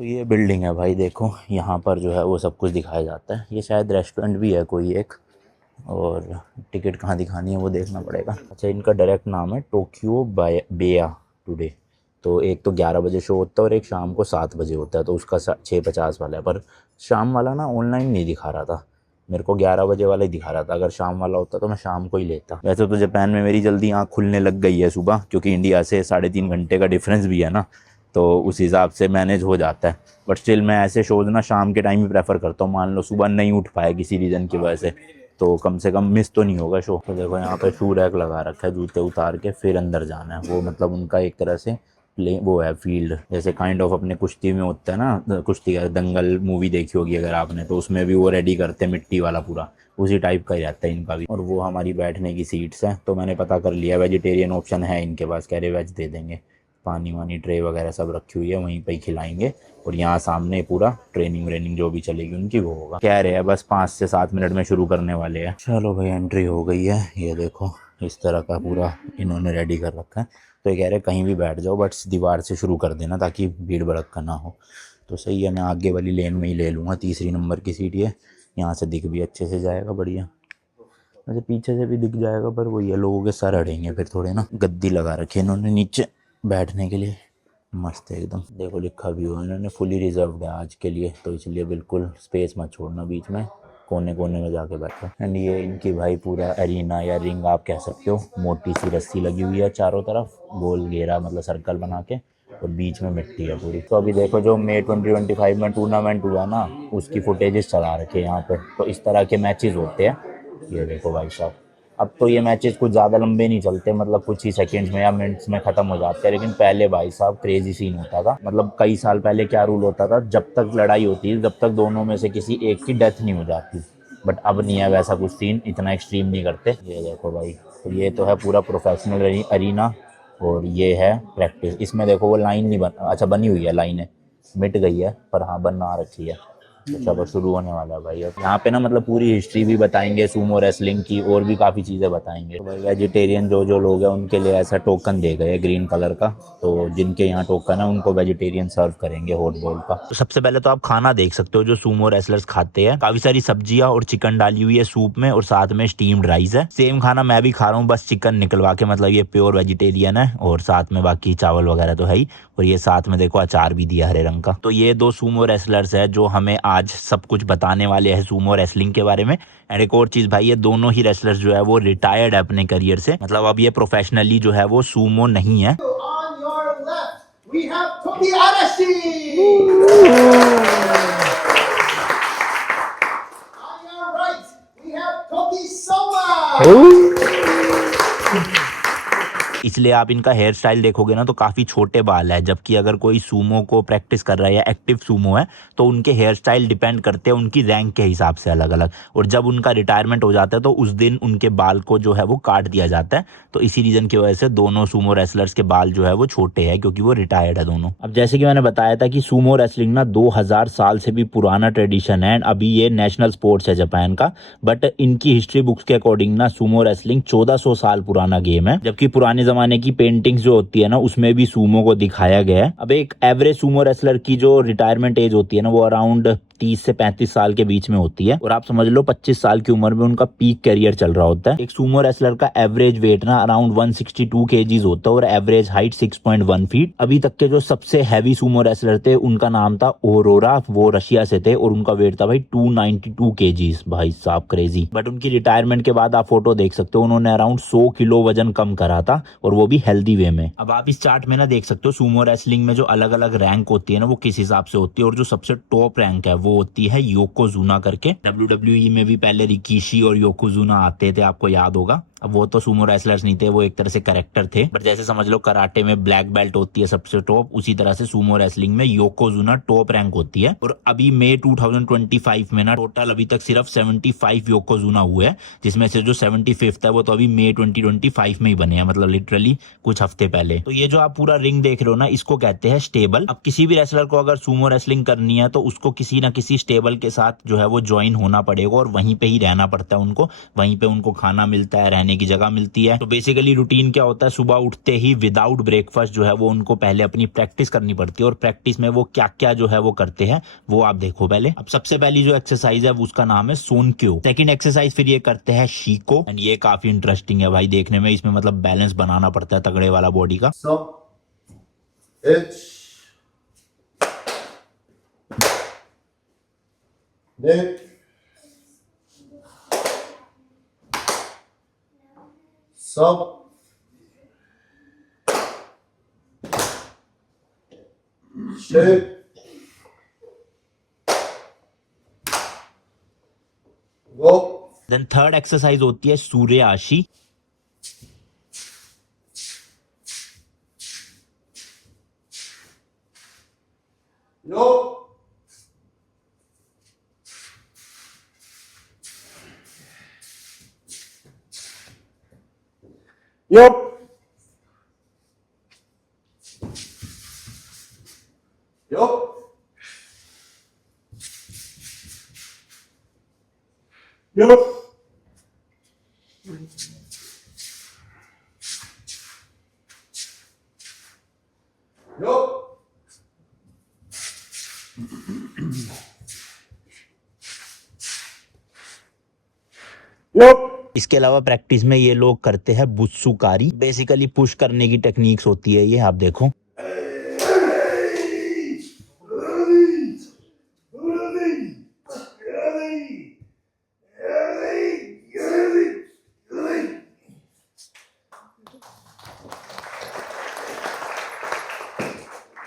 तो ये बिल्डिंग है भाई, देखो यहाँ पर जो है वो सब कुछ दिखाया जाता है। ये शायद रेस्टोरेंट भी है कोई एक, और टिकट कहाँ दिखानी है वो देखना पड़ेगा। अच्छा, इनका डायरेक्ट नाम है टोक्यो बेया टुडे। तो एक तो 11 बजे शो होता है और एक शाम को 7 बजे होता है, तो उसका 6:50 वाला है। पर शाम वाला ना ऑनलाइन नहीं दिखा रहा था, मेरे को 11 बजे वाला ही दिखा रहा था। अगर शाम वाला होता तो मैं शाम को ही लेता। वैसे तो जापान में मेरी जल्दी आँख खुलने लग गई है सुबह, क्योंकि इंडिया से 3.5 घंटे का डिफरेंस भी है ना, तो उस हिसाब से मैनेज हो जाता है। बट स्टिल मैं ऐसे शोज़ ना शाम के टाइम ही प्रेफर करता हूँ। मान लो सुबह नहीं उठ पाए किसी रीज़न की वजह से, तो कम से कम मिस तो नहीं होगा शो। तो देखो यहाँ पे शू रैक लगा रखा है, जूते उतार के फिर अंदर जाना है। वो मतलब उनका एक तरह से प्ले वो है फील्ड, जैसे काइंड ऑफ अपने कुश्ती में होता है ना, कुश्ती का दंगल मूवी देखी होगी अगर आपने, तो उसमें भी वो रेडी करते हैं मिट्टी वाला पूरा, उसी टाइप का ही रहता है इनका भी। और वो हमारी बैठने की सीट्स हैं, तो मैंने पता कर लिया वेजिटेरियन ऑप्शन है इनके पास, कह रहे वेज दे देंगे। पानी वानी ट्रे वगैरह सब रखी हुई है, वहीं पे ही खिलाएंगे। और यहाँ सामने पूरा ट्रेनिंग व्रेनिंग जो भी चलेगी उनकी वो होगा। कह रहे हैं बस 5 से 7 मिनट में शुरू करने वाले हैं। चलो भाई एंट्री हो गई है, ये देखो इस तरह का पूरा इन्होंने रेडी कर रखा है। तो ये कह रहे कहीं भी बैठ जाओ, बट दीवार से शुरू कर देना ताकि भीड़ भड़क्का ना हो। तो सही है, मैं आगे वाली लेन में ही ले लूँगा, 3री नंबर की सीट है। यहाँ से दिख भी अच्छे से जाएगा, बढ़िया। वैसे पीछे से भी दिख जाएगा, पर वही है लोगों के सर अड़ेंगे फिर थोड़े ना। गद्दी लगा रखी है इन्होंने नीचे बैठने के लिए, मस्त है एकदम। देखो लिखा भी हुआ इन्होंने फुली रिजर्व्ड है आज के लिए, तो इसलिए बिल्कुल स्पेस मत छोड़ना बीच में, कोने कोने में जाके बैठो। एंड ये इनकी भाई पूरा एरिना या रिंग आप कह सकते हो, मोटी सी रस्सी लगी हुई है चारों तरफ, गोल घेरा मतलब सर्कल बना के, और बीच में मिट्टी है पूरी। तो अभी देखो जो मई 2025 में टूर्नामेंट हुआ ना, उसकी फुटेजेस चला रखे हैं यहाँ पे। तो इस तरह के मैचेस होते हैं। ये देखो भाई साहब, अब तो ये मैचेस कुछ ज़्यादा लंबे नहीं चलते, मतलब कुछ ही सेकंड्स में या मिनट्स में ख़त्म हो जाते हैं। लेकिन पहले भाई साहब क्रेजी सीन होता था। मतलब कई साल पहले क्या रूल होता था, जब तक लड़ाई होती है जब तक दोनों में से किसी एक की डेथ नहीं हो जाती। बट अब नहीं है वैसा कुछ सीन, इतना एक्सट्रीम नहीं करते। ये देखो भाई, तो ये तो है पूरा प्रोफेशनल अरीना, और ये है प्रैक्टिस। इसमें देखो वो लाइन नहीं अच्छा बनी हुई है, लाइनें मिट गई है पर हाँ बना रखी है। तो चलो शुरू होने वाला है भाई। अब यहाँ पे ना मतलब पूरी हिस्ट्री भी बताएंगे सूमो रेसलिंग की, और भी काफ़ी चीज़ें बताएंगे। तो भाई वेजिटेरियन जो जो लोग हैं उनके लिए ऐसा टोकन दे गए ग्रीन कलर का, तो जिनके यहाँ टोकन है उनको वेजिटेरियन सर्व करेंगे हॉट बॉल का। तो सबसे पहले तो आप खाना देख सकते हो जो सूमो रेसलर्स खाते हैं। काफ़ी सारी सब्जियां और चिकन डाली हुई है सूप में, और साथ में स्टीम्ड राइस है। सेम खाना मैं भी खा रहा हूँ, बस चिकन निकलवा के, मतलब ये प्योर वेजिटेरियन है, और साथ में बाकी चावल वगैरह तो है ही। और ये साथ में देखो अचार भी दिया हरे रंग का। तो ये 2 सूमो रेसलर्स है जो हमें आज सब कुछ बताने वाले हैं सूमो रेसलिंग के बारे में। एंड एक और चीज भाई, ये दोनों ही रेसलर्स जो है वो रिटायर्ड है अपने करियर से, मतलब अब ये प्रोफेशनली जो है वो सूमो नहीं है। इसलिए आप इनका हेयर स्टाइल देखोगे ना तो काफ़ी छोटे बाल है, जबकि अगर कोई सूमो को प्रैक्टिस कर रहा है या एक्टिव सूमो है तो उनके हेयर स्टाइल डिपेंड करते हैं उनकी रैंक के हिसाब से अलग अलग। और जब उनका रिटायरमेंट हो जाता है तो उस दिन उनके बाल को जो है वो काट दिया जाता है। तो इसी रीज़न की वजह से दोनों सूमो रेसलर्स के बाल जो है वो छोटे हैं, क्योंकि वो रिटायर्ड है दोनों। अब जैसे कि मैंने बताया था कि सूमो रेसलिंग ना 2000 साल से भी पुराना ट्रेडिशन है, अभी ये नेशनल स्पोर्ट्स है जापान का। बट इनकी हिस्ट्री बुक्स के अकॉर्डिंग ना सूमो रेसलिंग 1400 साल पुराना गेम है, जबकि पुराने जमाने की पेंटिंग्स जो होती है ना उसमें भी सूमो को दिखाया गया है। अब एक एवरेज सूमो रेसलर की जो रिटायरमेंट एज होती है ना वो अराउंड 30 से 35 साल के बीच में होती है, और आप समझ लो 25 साल की उम्र में उनका पीक करियर चल रहा होता है। एक सूमो रेसलर का एवरेज वेट ना अराउंड 162 kgs होता है, और एवरेज हाइट 6.1 फीट। अभी तक के जो सबसे हैवी सूमो रेसलर थे उनका नाम था ओरोरा, वो रशिया से थे, और उनका वेट था भाई 292 kgs, भाई साहब क्रेजी। बट उनकी रिटायरमेंट के बाद आप फोटो देख सकते हो, उन्होंने अराउंड 100 किलो वजन कम करा था, और वो भी हेल्दी वे में। अब आप इस चार्ट में ना देख सकते हो सूमो रेसलिंग में जो अलग अलग रैंक होती है ना वो किस हिसाब से होती है, और जो सबसे टॉप रैंक है वो होती है योकोजुना करके। WWE में भी पहले रिकीशी और योकोजुना आते थे, आपको याद होगा। अब वो तो सूमो रेसलर्स नहीं थे, वो एक तरह से कैरेक्टर थे। बट जैसे समझ लो कराटे में ब्लैक बेल्ट होती है सबसे टॉप, उसी तरह से सूमो रेसलिंग में योकोजुना टॉप रैंक होती है। और अभी मई 2025 में ना टोटल अभी तक सिर्फ 75 योकोजुना हुए हैं, जिसमें से जो 75th है वो तो अभी मई 2025 में ही बने हैं, मतलब लिटरली कुछ हफ्ते पहले। तो ये जो आप पूरा रिंग देख रहे हो ना इसको कहते हैं स्टेबल। अब किसी भी रेसलर को अगर सूमो रेसलिंग करनी है तो उसको किसी ना किसी स्टेबल के साथ जो है वो ज्वाइन होना पड़ेगा, और वहीं पे ही रहना पड़ता है उनको, वहीं पे उनको खाना मिलता है, रहने रहने की जगह मिलती है। तो बेसिकली रूटीन क्या होता है, सुबह उठते ही विदाउट ब्रेकफास्ट जो है वो उनको पहले अपनी प्रैक्टिस करनी पड़ती है, और प्रैक्टिस में वो क्या क्या जो है वो करते हैं वो आप देखो पहले। अब सबसे पहली जो एक्सरसाइज है उसका नाम है सोनक्यो। सेकंड एक्सरसाइज फिर ये करते हैं शीको, एंड ये काफी इंटरेस्टिंग है भाई देखने में, इसमें मतलब बैलेंस बनाना पड़ता है तगड़े वाला बॉडी का। देन थर्ड एक्सरसाइज होती है सूर्य आशी। इसके अलावा प्रैक्टिस में ये लोग करते हैं बुत्सुकारी, बेसिकली पुश करने की टेक्निक्स होती है ये, आप देखो।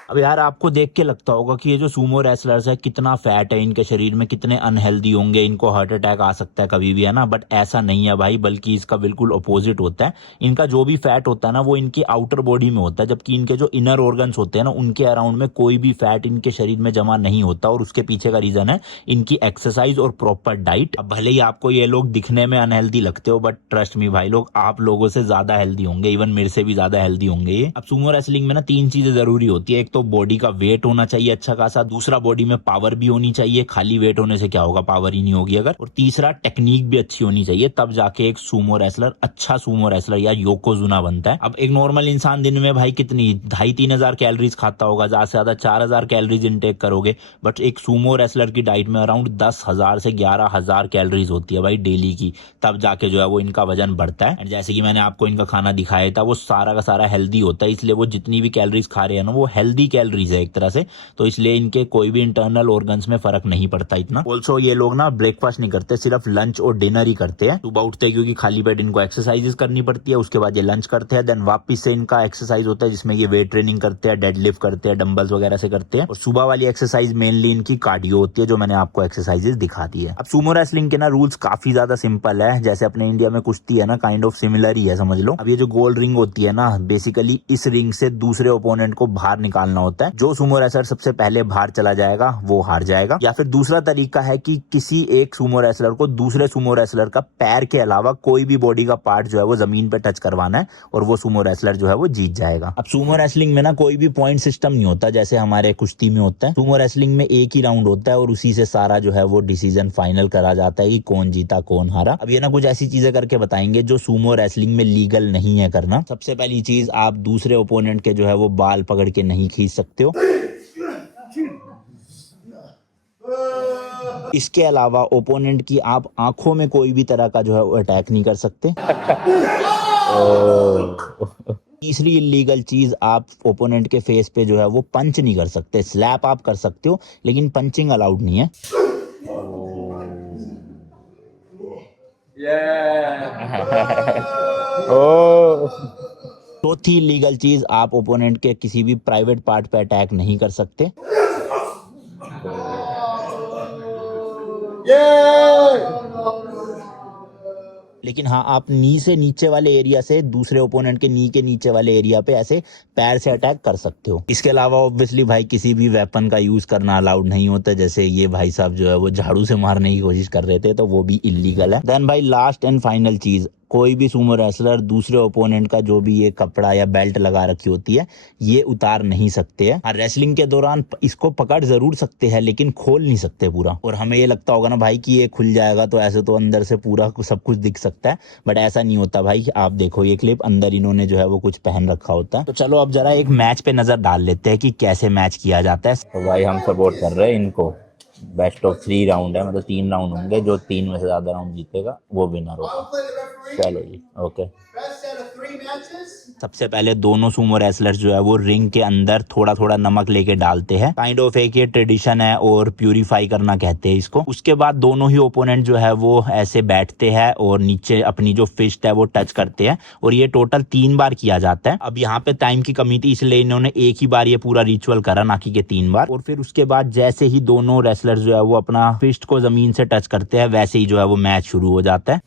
अब यार आपको देख के लगता होगा कि ये जो सूमो रेसलर्स है कितना फैट है इनके शरीर में, कितने अनहेल्दी होंगे, इनको हार्ट अटैक आ सकता है कभी भी, है ना। बट ऐसा नहीं है भाई, बल्कि इसका बिल्कुल अपोजिट होता है। इनका जो भी फैट होता है ना वो इनकी आउटर बॉडी में होता है, जबकि इनके जो इनर ऑर्गन्स होते हैं ना उनके अराउंड में कोई भी फैट इनके शरीर में जमा नहीं होता। और उसके पीछे का रीजन है इनकी एक्सरसाइज और प्रॉपर डाइट। अब भले ही आपको ये लोग दिखने में अनहेल्दी लगते हो, बट ट्रस्ट मी भाई लोग, आप लोगों से ज्यादा हेल्दी होंगे, इवन मेरे से भी ज्यादा हेल्दी होंगे ये। अब सूमो रेसलिंग में ना 3 चीजें जरूरी होती है। एक तो बॉडी का वेट होना चाहिए अच्छा खासा, दूसरा बॉडी में पावर भी होनी चाहिए, खाली वेट होने से क्या होगा, पावर ही नहीं होगी अगर, और तीसरा टेक्निक भी अच्छी होनी चाहिए, तब जाके एक सूमो रेसलर अच्छा सूमो रेसलर या योकोजुना बनता है। अब एक नॉर्मल इंसान दिन में भाई कितनी 2,500-3 हजार कैलोरीज खाता होगा, ज्यादा से ज्यादा 4,000 कैलोरीज इनटेक करोगे, बट एक सूमो रेसलर की डाइट में अराउंड 10,000 से 11,000 कैलोरीज होती है भाई डेली की, तब जाके जो है वो इनका वजन बढ़ता है। जैसे कि मैंने आपको इनका खाना दिखाया था वो सारा का सारा हेल्दी होता है, इसलिए वो जितनी भी कैलोरीज खा रहे हैं ना वो हेल्दी कैलोरीज है एक तरह से, तो इसलिए इनके कोई भी इंटरनल ऑर्गन्स में फर्क नहीं पड़ता इतना। ऑल्सो ये लोग ना ब्रेकफास्ट नहीं करते, सिर्फ लंच और डिनर ही करते हैं। सुबह उठते हैं क्योंकि खाली पेट इनको एक्सरसाइजेस करनी पड़ती है, उसके बाद ये लंच करते हैं, देन वापस से इनका एक्सरसाइज होता है जिसमें ये वेट ट्रेनिंग करते हैं, डेडलिफ्ट करते हैं, डंबल्स वगैरह से करते हैं। और सुबह वाली एक्सरसाइज मेनली इनकी कार्डियो होती है, जो मैंने आपको एक्सरसाइजेस दिखा दी है। अब सूमो रेसलिंग के ना रूल्स काफी ज्यादा सिंपल है, जैसे अपने इंडिया में कुश्ती है ना, काइंड ऑफ सिमिलर ही है समझ लो। अब ये जो गोल रिंग होती है ना, बेसिकली इस रिंग से दूसरे ओपोनेंट को बाहर निकालना होता है। जो सूमो रेसलर सबसे पहले बाहर चला जाएगा वो हार जाएगा। या फिर दूसरा तरीका है कि किसी एक सूमो रेसलर को दूसरे सूमो रेसलर का पैर के अलावा कोई भी बॉडी का पार्ट जो है वो जमीन पे टच करवाना है, और वो सूमो रेसलर जो है वो जीत जाएगा। अब सूमो रेसलिंग में ना कोई भी पॉइंट सिस्टम नहीं होता जैसे हमारे कुश्ती में होता है। सूमो रेसलिंग में एक ही राउंड होता है और उसी से सारा जो है वो डिसीजन फाइनल करा जाता है कि कौन जीता कौन हारा। अब ये ना कुछ ऐसी चीजें करके बताएंगे जो सूमो रेसलिंग में लीगल नहीं है करना। सबसे पहली चीज, आप दूसरे ओपोनेंट के जो है वो बाल पकड़ के नहीं खींच सकते हो। इसके अलावा ओपोनेंट की आप आंखों में कोई भी तरह का जो है वो अटैक नहीं कर सकते। तीसरी इलीगल चीज, आप ओपोनेंट के फेस पे जो है वो पंच नहीं कर सकते। स्लैप आप कर सकते हो लेकिन पंचिंग अलाउड नहीं है। चौथी इलीगल चीज, आप ओपोनेंट के किसी भी प्राइवेट पार्ट पे अटैक नहीं कर सकते। लेकिन हाँ, आप नी से नीचे वाले एरिया से दूसरे ओपोनेंट के नी के नीचे वाले एरिया पे ऐसे पैर से अटैक कर सकते हो। इसके अलावा ऑब्वियसली भाई किसी भी वेपन का यूज करना अलाउड नहीं होता, जैसे ये भाई साहब जो है वो झाड़ू से मारने की कोशिश कर रहे थे तो वो भी इलीगल है। देन भाई लास्ट एंड फाइनल चीज, कोई भी सुमो रेसलर दूसरे ओपोनेंट का जो भी ये कपड़ा या बेल्ट लगा रखी होती है ये उतार नहीं सकते हैं। हाँ, रेसलिंग के दौरान इसको पकड़ जरूर सकते हैं लेकिन खोल नहीं सकते पूरा। और हमें ये लगता होगा ना भाई कि ये खुल जाएगा तो ऐसे तो अंदर से पूरा सब कुछ दिख सकता है, बट ऐसा नहीं होता भाई। आप देखो ये क्लिप, अंदर इन्होंने जो है वो कुछ पहन रखा होता है। तो चलो अब जरा एक मैच पे नजर डाल लेते हैं कि कैसे मैच किया जाता है। तो भाई हम सपोर्ट कर रहे हैं इनको। बेस्ट ऑफ 3 राउंड है, मतलब 3 राउंड होंगे, जो 3 में से ज्यादा राउंड जीतेगा वो विनर होगा। चलो जी, ओके। सबसे पहले दोनों सुमो रेसलर्स जो है वो रिंग के अंदर थोड़ा थोड़ा नमक लेके डालते हैं। काइंड ऑफ एक ये ट्रेडिशन है और प्यूरिफाई करना कहते हैं इसको। उसके बाद दोनों ही ओपोनेंट जो है वो ऐसे बैठते हैं और नीचे अपनी जो फिस्ट है वो टच करते हैं, और ये टोटल 3 बार किया जाता है। अब यहाँ पे टाइम की कमी थी इसलिए इन्होंने एक ही बार ये पूरा रिचुअल करा, ना कि 3 बार। और फिर उसके बाद जैसे ही दोनों रेसलर्स जो है वो अपना फिस्ट को जमीन से टच करते हैं वैसे ही जो है वो मैच शुरू हो जाता है।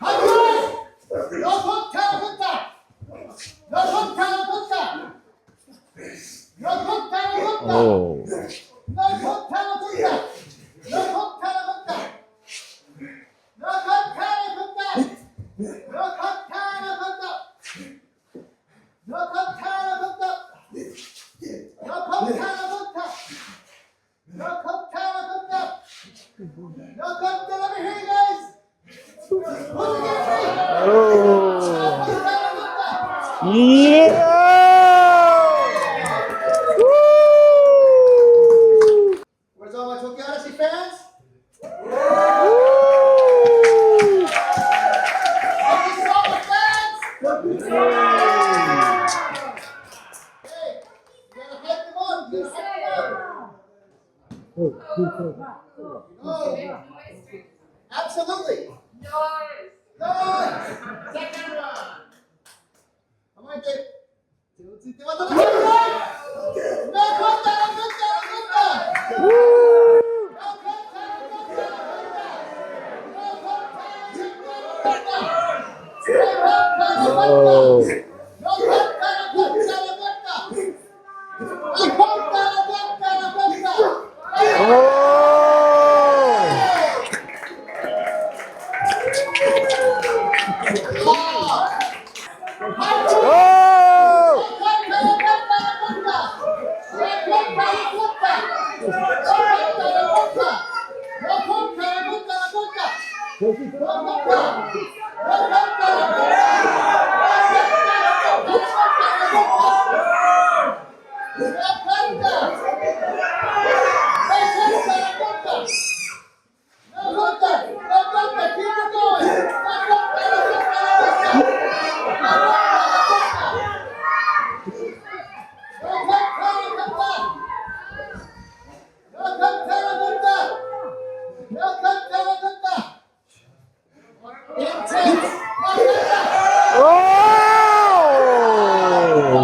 Absolutely. Nice. Second round. Come on, Jake.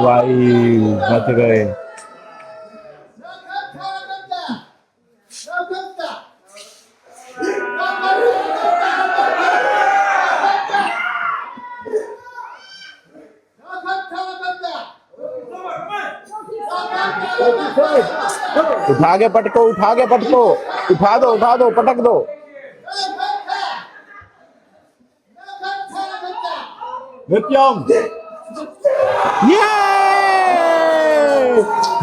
भाई बच गए। उठा के पटको, उठा के पटको, उठा दो, पटक दो।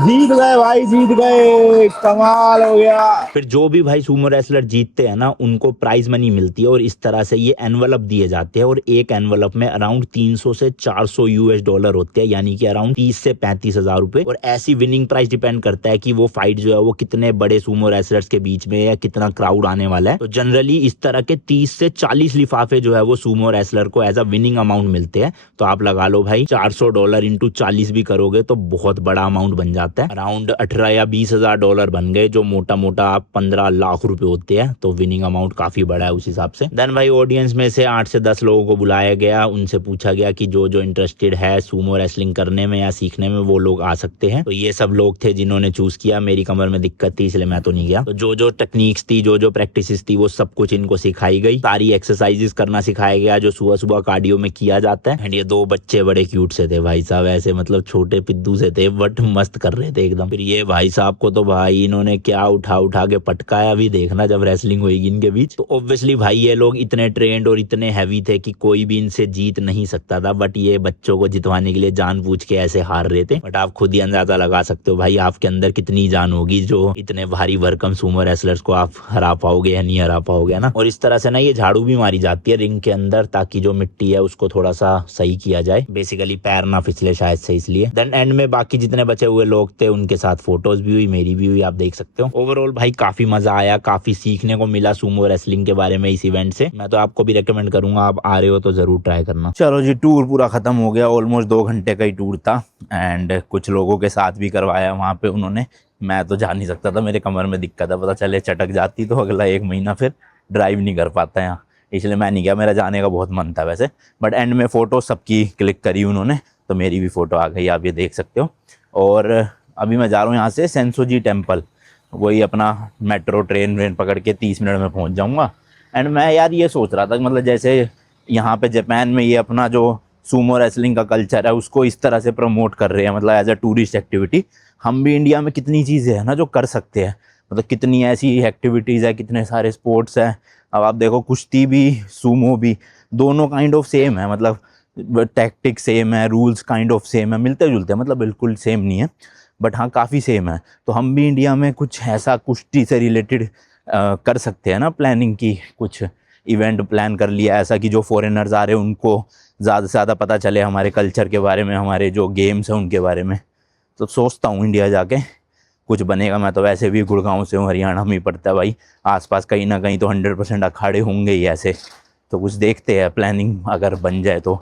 जीत गए भाई, जीत गए, कमाल हो गया। फिर जो भी भाई सुमो रेसलर जीतते हैं ना उनको प्राइज मनी मिलती है, और इस तरह से ये एनवलप दिए जाते हैं, और एक एनवलप में अराउंड 300 से 400 यूएस डॉलर होते हैं, यानी कि अराउंड 30 से 35 हजार रुपए। और ऐसी विनिंग प्राइस डिपेंड करता है कि वो फाइट जो है वो कितने बड़े सुमो रेसलर्स के बीच में या कितना क्राउड आने वाला है। तो जनरली इस तरह के 30 से 40 लिफाफे जो है वो सुमो रेसलर को एज अ विनिंग अमाउंट मिलते हैं। तो आप लगा लो भाई $400 इंटू 40 भी करोगे तो बहुत बड़ा अमाउंट बन जाता है। अराउंड 18 या 20 हजार डॉलर बन गए, जो मोटा मोटा 15 लाख रुपए होते हैं। तो विनिंग अमाउंट काफी बड़ा है उस हिसाब से। देन भाई ऑडियंस में से 8 से 10 लोगों को बुलाया गया, उनसे पूछा गया कि जो जो इंटरेस्टेड है सुमो रेसलिंग करने में या सीखने में वो लोग आ सकते हैं। तो ये सब लोग थे जिन्होंने चूज किया। मेरी कमर में दिक्कत थी इसलिए मैं तो नहीं गया। तो जो जो टेक्निक्स थी, जो जो प्रैक्टिस थी, वो सब कुछ इनको सिखाई गई। सारी एक्सरसाइजेस करना सिखाया गया जो सुबह सुबह कार्डियो में किया जाता है। एंड ये 2 बच्चे बड़े क्यूट से थे भाई साहब, ऐसे मतलब छोटे पिद्दू से थे, बट मस्त कर रहे थे एकदम। फिर ये भाई साहब को तो भाई इन्होंने क्या उठा उठा के पटकाया, भी देखना जब रेसलिंग होगी इनके बीच। तो ऑब्वियसली भाई ये लोग इतने ट्रेंड और इतने हैवी थे कि कोई भी इनसे जीत नहीं सकता था, बट ये बच्चों को जितवाने के लिए जानबूझ के ऐसे हार रहे थे। बट आप खुद ही अंदाजा लगा सकते हो भाई आपके अंदर कितनी जान होगी जो इतने भारी भरकम सुमो रेसलर्स को आप हरा पाओगे या नहीं हरा पाओगे ना। और इस तरह से ना ये झाड़ू भी मारी जाती है रिंग के अंदर, ताकि जो मिट्टी है उसको थोड़ा सा सही किया जाए, बेसिकली पैर ना फिसले शायद से इसलिए। देन एंड में बाकी जितने बचे हुए लोग थे उनके साथ फोटोज भी हुई, मेरी भी हुई, आप देख सकते हो। ओवरऑल भाई काफी मजा आया, काफी सीखने को मिला सुमो रेसलिंग के बारे में इस इवेंट से। मैं तो आपको भी रेकमेंड करूंगा, आप आ रहे हो तो जरूर ट्राई करना। चलो जी, टूर पूरा खत्म हो गया, ऑलमोस्ट 2 घंटे का ही टूर था एंड कुछ लोगों के साथ भी करवाया वहाँ पे उन्होंने। मैं तो जा नहीं सकता था, मेरे कमर में दिक्कत है, पता चले चटक जाती तो अगला 1 महीना फिर ड्राइव नहीं कर पाता यहाँ, इसलिए मैं नहीं गया। मेरा जाने का बहुत मन था वैसे, बट एंड में फ़ोटो सबकी क्लिक करी उन्होंने, तो मेरी भी फ़ोटो आ गई, आप ये देख सकते हो। और अभी मैं जा रहा हूँ यहाँ से सेंसोजी टेम्पल, वही अपना मेट्रो ट्रेन पकड़ के 30 मिनट में पहुँच जाऊँगा। एंड मैं यार ये सोच रहा था कि मतलब जैसे यहाँ पे जापान में ये अपना जो सूमो रेसलिंग का कल्चर है उसको इस तरह से प्रमोट कर रहे हैं, मतलब एज अ टूरिस्ट एक्टिविटी, हम भी इंडिया में कितनी चीज़ें हैं ना जो कर सकते हैं, मतलब कितनी ऐसी एक्टिविटीज़ है, कितने सारे स्पोर्ट्स हैं। अब आप देखो कुश्ती भी सूमो भी दोनों काइंड ऑफ सेम है, मतलब टैक्टिक सेम है, रूल्स काइंड ऑफ सेम है, मिलते जुलते हैं, मतलब बिल्कुल सेम नहीं है बट हाँ काफ़ी सेम है। तो हम भी इंडिया में कुछ ऐसा कुश्ती से रिलेटेड कर सकते हैं ना, प्लानिंग की, कुछ इवेंट प्लान कर लिया ऐसा कि जो फॉरेनर्स आ रहे हैं उनको ज़्यादा से ज़्यादा पता चले हमारे कल्चर के बारे में, हमारे जो गेम्स हैं उनके बारे में। तो सोचता हूँ इंडिया जाके कुछ बनेगा। मैं तो वैसे भी गुड़गांव से हूँ, हरियाणा में ही पड़ता है भाई, आसपास कहीं ना कहीं तो 100% अखाड़े होंगे ही ऐसे। तो कुछ देखते हैं, प्लानिंग अगर बन जाए तो।